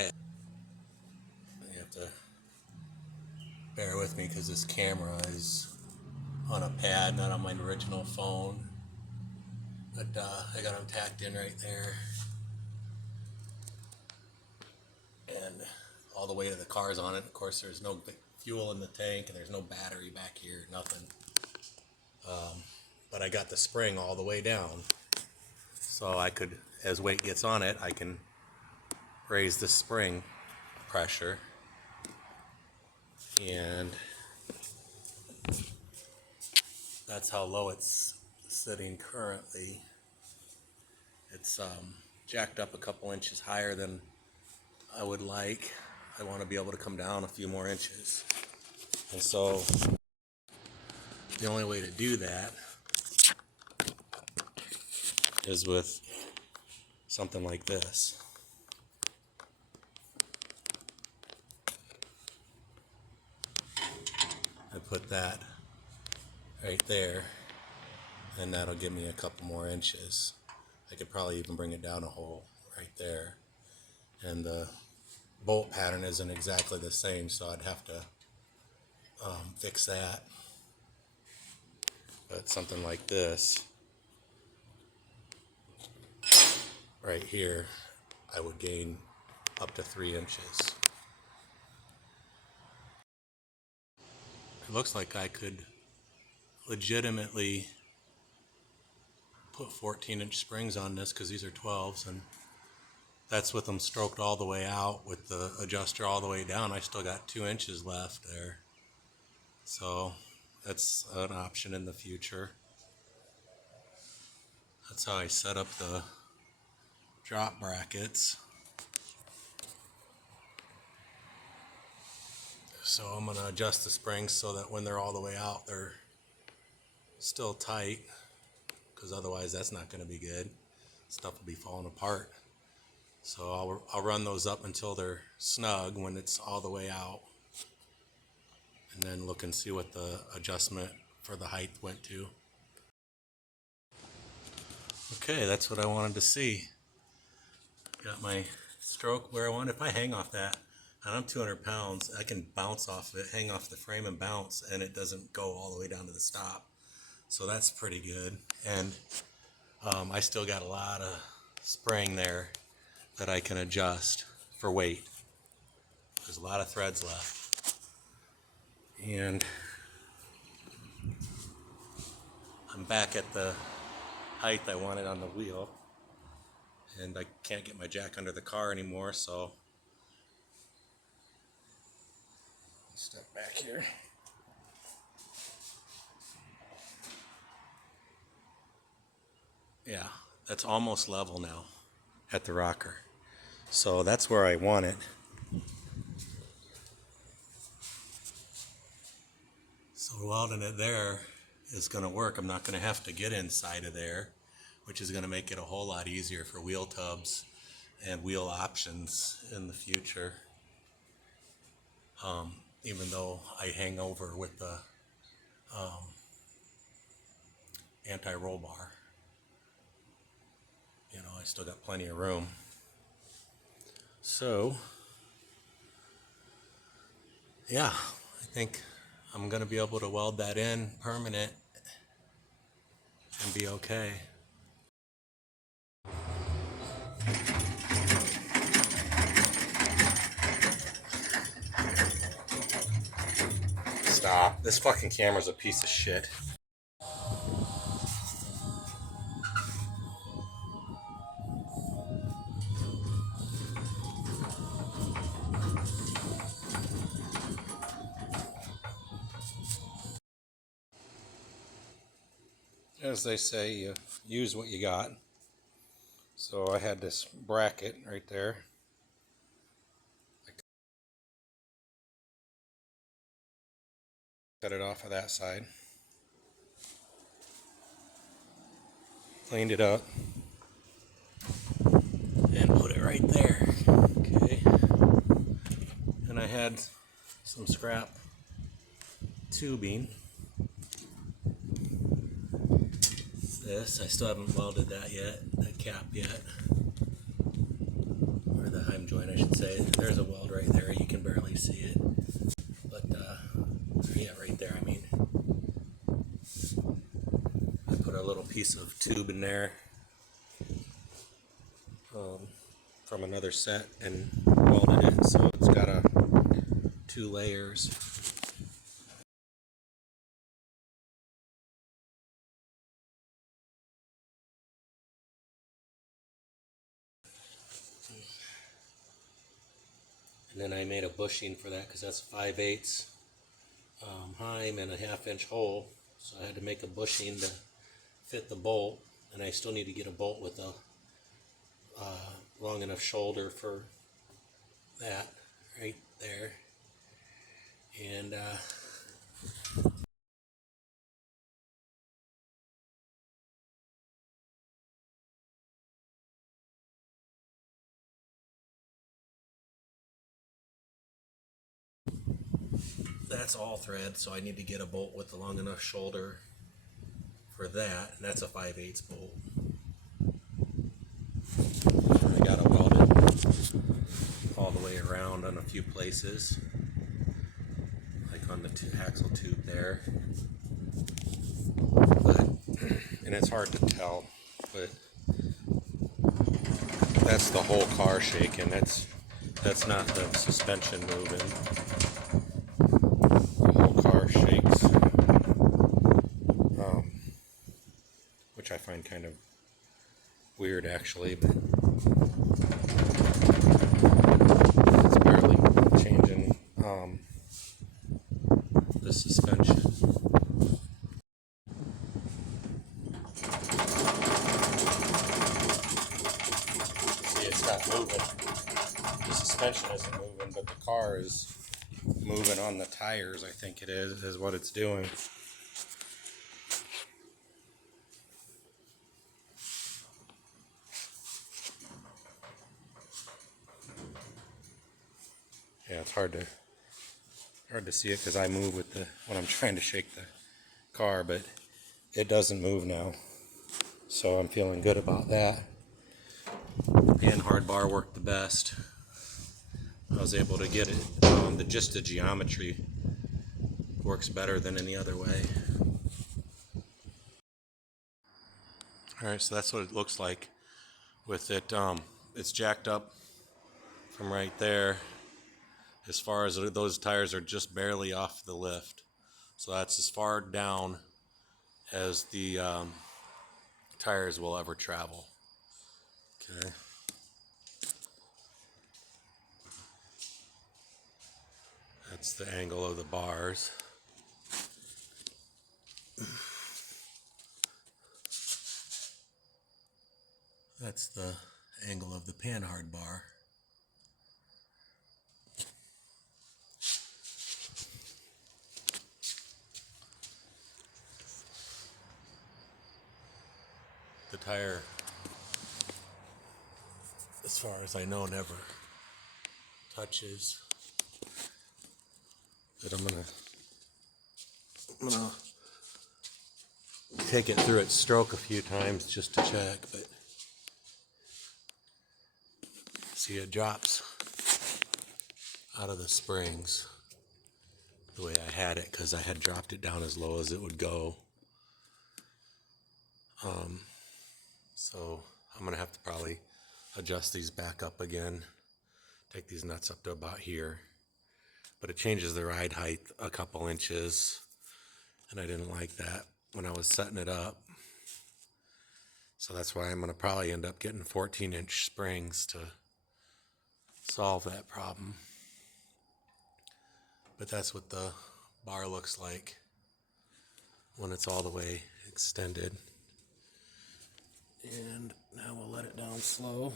You have to bear with me because this camera is on a pad, not on my original phone. But I got them tacked in right there. And all the weight of the car's on it. Of course, there's no fuel in the tank and there's no battery back here, nothing. But I got the spring all the way down. So I could, as weight gets on it, I can raise the spring pressure. And that's how low it's sitting currently. It's jacked up a couple inches higher than I would like. I want to be able to come down a few more inches. And so the only way to do that is with something like this. I put that right there, and that'll give me a couple more inches. I could probably even bring it down a hole right there. And the bolt pattern isn't exactly the same, so I'd have to fix that. But something like this right here, I would gain up to 3 inches. It looks like I could legitimately put 14-inch springs on this because these are 12s, and that's with them stroked all the way out with the adjuster all the way down. I still got 2 inches left there. So that's an option in the future. That's how I set up the drop brackets. So I'm going to adjust the springs so that when they're all the way out, they're still tight, because otherwise that's not going to be good. Stuff will be falling apart. So I'll run those up until they're snug when it's all the way out, and then look and see what the adjustment for the height went to. Okay, that's what I wanted to see. Got my stroke where I want. If I hang off that, and I'm 200 pounds, I can bounce off it, hang off the frame and bounce, and it doesn't go all the way down to the stop. So that's pretty good. And I still got a lot of spring there that I can adjust for weight. There's a lot of threads left. And I'm back at the height I wanted on the wheel. And I can't get my jack under the car anymore, so step back here. Yeah, that's almost level now at the rocker. So that's where I want it. So welding it there is going to work. I'm not going to have to get inside of there, which is going to make it a whole lot easier for wheel tubs and wheel options in the future. Even though I hang over with the anti-roll bar, you know, I still got plenty of room. So yeah, I think I'm going to be able to weld that in permanent and be okay. Stop. This fucking camera's a piece of shit. As they say, you use what you got. So I had this bracket right there. I cut it off of that side. Cleaned it up. And put it right there. Okay. And I had some scrap tubing. This, I still haven't welded that yet, that cap yet, where the heim joint, I should say. There's a weld right there. You can barely see it. But, yeah, right there, I mean. I put a little piece of tube in there from another set and welded it, so it's got 2 layers. And then I made a bushing for that because that's 5/8 heim and a 1/2 inch hole. So I had to make a bushing to fit the bolt, and I still need to get a bolt with a long enough shoulder for that right there. And that's all thread, so I need to get a bolt with a long enough shoulder for that, and that's a 5/8 bolt. I got to weld it all the way around on a few places, like on the axle tube there. But, and it's hard to tell, but that's the whole car shaking. That's not the suspension moving. The whole car shakes, which I find kind of weird actually, but it's barely changing the suspension. See, it's not moving. The suspension isn't moving, but the car is moving on the tires. I think it is what it's doing. Yeah, it's hard to see it because I move with when I'm trying to shake the car, but it doesn't move now, so I'm feeling good about that. The panhard bar worked the best. I was able to get it. Just the geometry works better than any other way. All right, so that's what it looks like with it. It's jacked up from right there. As far as those tires are just barely off the lift, so that's as far down as the tires will ever travel. Okay. That's the angle of the bars. That's the angle of the panhard bar. The tire, as far as I know, never touches. But I'm gonna take it through its stroke a few times just to check, but see, it drops out of the springs the way I had it because I had dropped it down as low as it would go. So I'm gonna have to probably adjust these back up again, take these nuts up to about here, but it changes the ride height a couple inches, and I didn't like that when I was setting it up. So that's why I'm gonna probably end up getting 14-inch springs to solve that problem. But that's what the bar looks like when it's all the way extended. And now we'll let it down slow.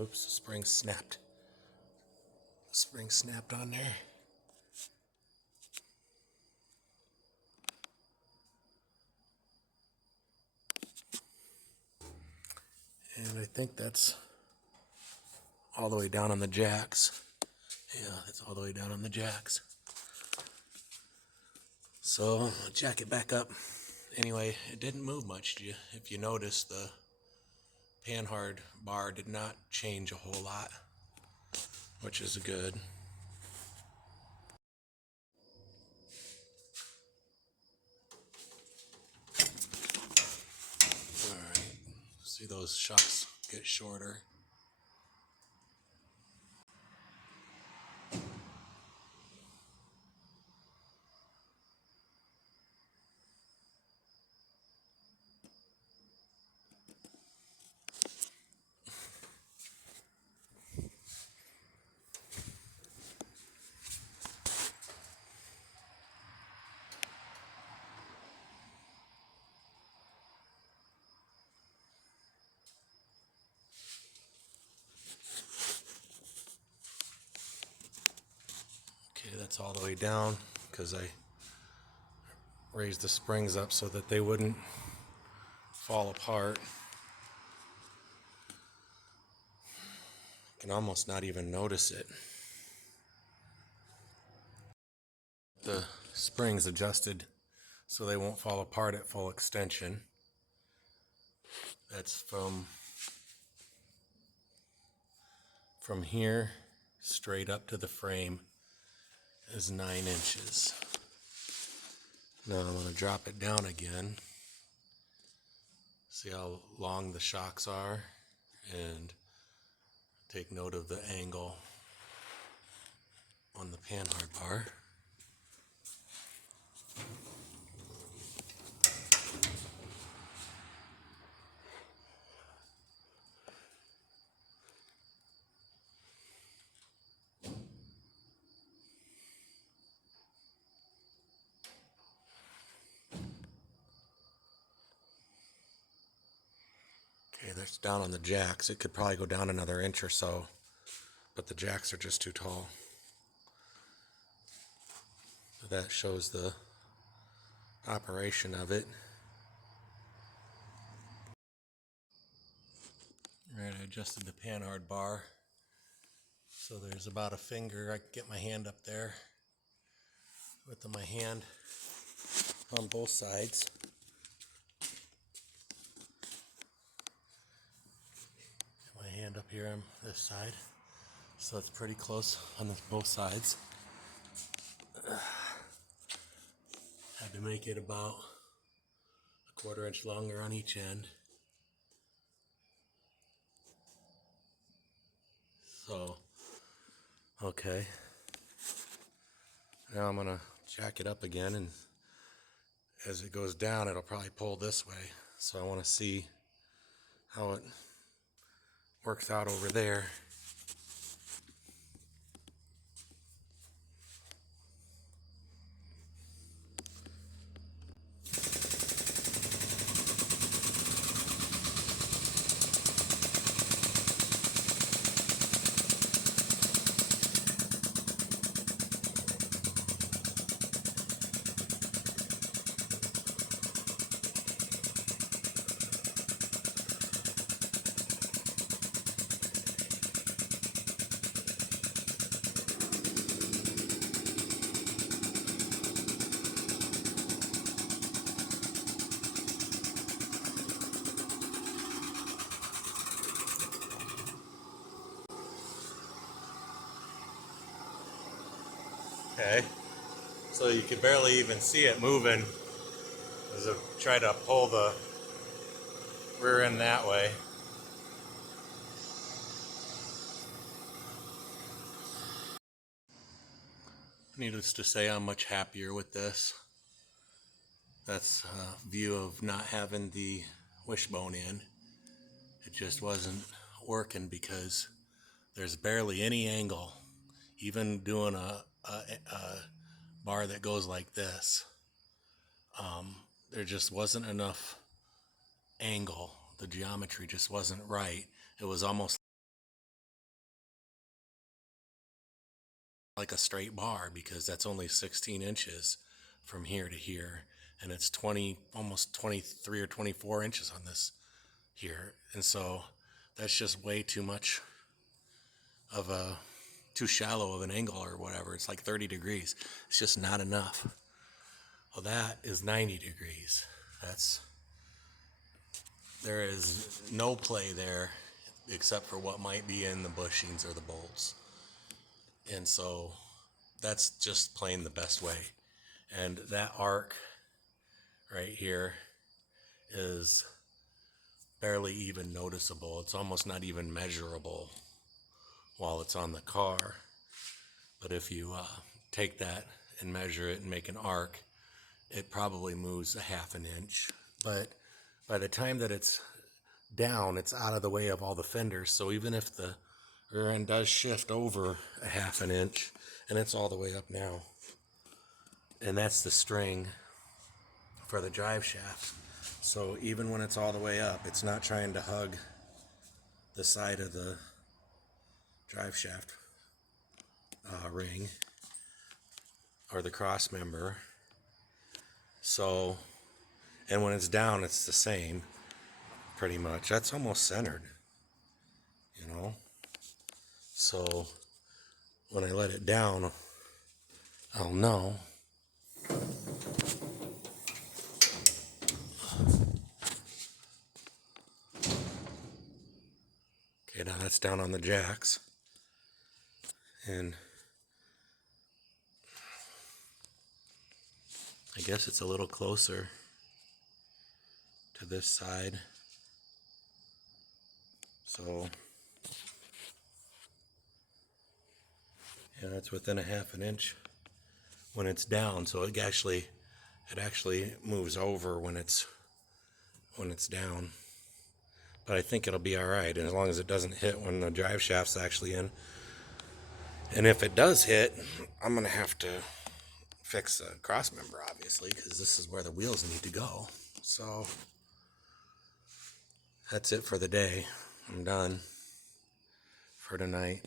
Oops, the spring snapped. The spring snapped on there. And I think that's all the way down on the jacks. Yeah, it's all the way down on the jacks. So I'll jack it back up. Anyway, it didn't move much. If you notice, the panhard bar did not change a whole lot, which is good. Alright, see those shocks get shorter. Okay, that's all the way down because I raised the springs up so that they wouldn't fall apart. You can almost not even notice it. The springs adjusted so they won't fall apart at full extension. That's from here straight up to the frame is 9 inches. Now I'm going to drop it down again. See how long the shocks are and take note of the angle on the panhard bar. Okay, that's down on the jacks. It could probably go down another inch or so, but the jacks are just too tall. That shows the operation of it. Alright, I adjusted the panhard bar so there's about a finger. I can get my hand up there, width of my hand on both sides. Get my hand up here on this side, so it's pretty close on both sides. Had to make it about a 1/4 inch longer on each end. So, okay. Now I'm gonna jack it up again, and as it goes down, it'll probably pull this way. So I want to see how it works out over there. Okay, so you could barely even see it moving as I try to pull the rear end that way. Needless to say, I'm much happier with this. That's a view of not having the wishbone in. It just wasn't working because there's barely any angle. Even doing a bar that goes like this, there just wasn't enough angle. The geometry just wasn't right. It was almost like a straight bar because that's only 16 inches from here to here, and it's almost 23 or 24 inches on this here, and so that's just way too much of a too shallow of an angle or whatever. It's like 30 degrees. It's just not enough. Well, that is 90 degrees. There is no play there except for what might be in the bushings or the bolts. And so that's just plain the best way. And that arc right here is barely even noticeable. It's almost not even measurable while it's on the car. But if you take that and measure it and make an arc, it probably moves a half an inch. But by the time that it's down, it's out of the way of all the fenders. So even if the rear end does shift over a half an inch, and it's all the way up now, and that's the string for the drive shaft. So even when it's all the way up, it's not trying to hug the side of the drive shaft ring or the cross member. So, and when it's down, it's the same, pretty much. That's almost centered, you know. So when I let it down, I'll know. Okay, now that's down on the jacks. And I guess it's a little closer to this side. So yeah, it's within a half an inch when it's down. So it actually moves over when it's down. But I think it'll be all right, and as long as it doesn't hit when the drive shaft's actually in. And if it does hit, I'm gonna have to fix the cross member, obviously, because this is where the wheels need to go. So that's it for the day. I'm done for tonight.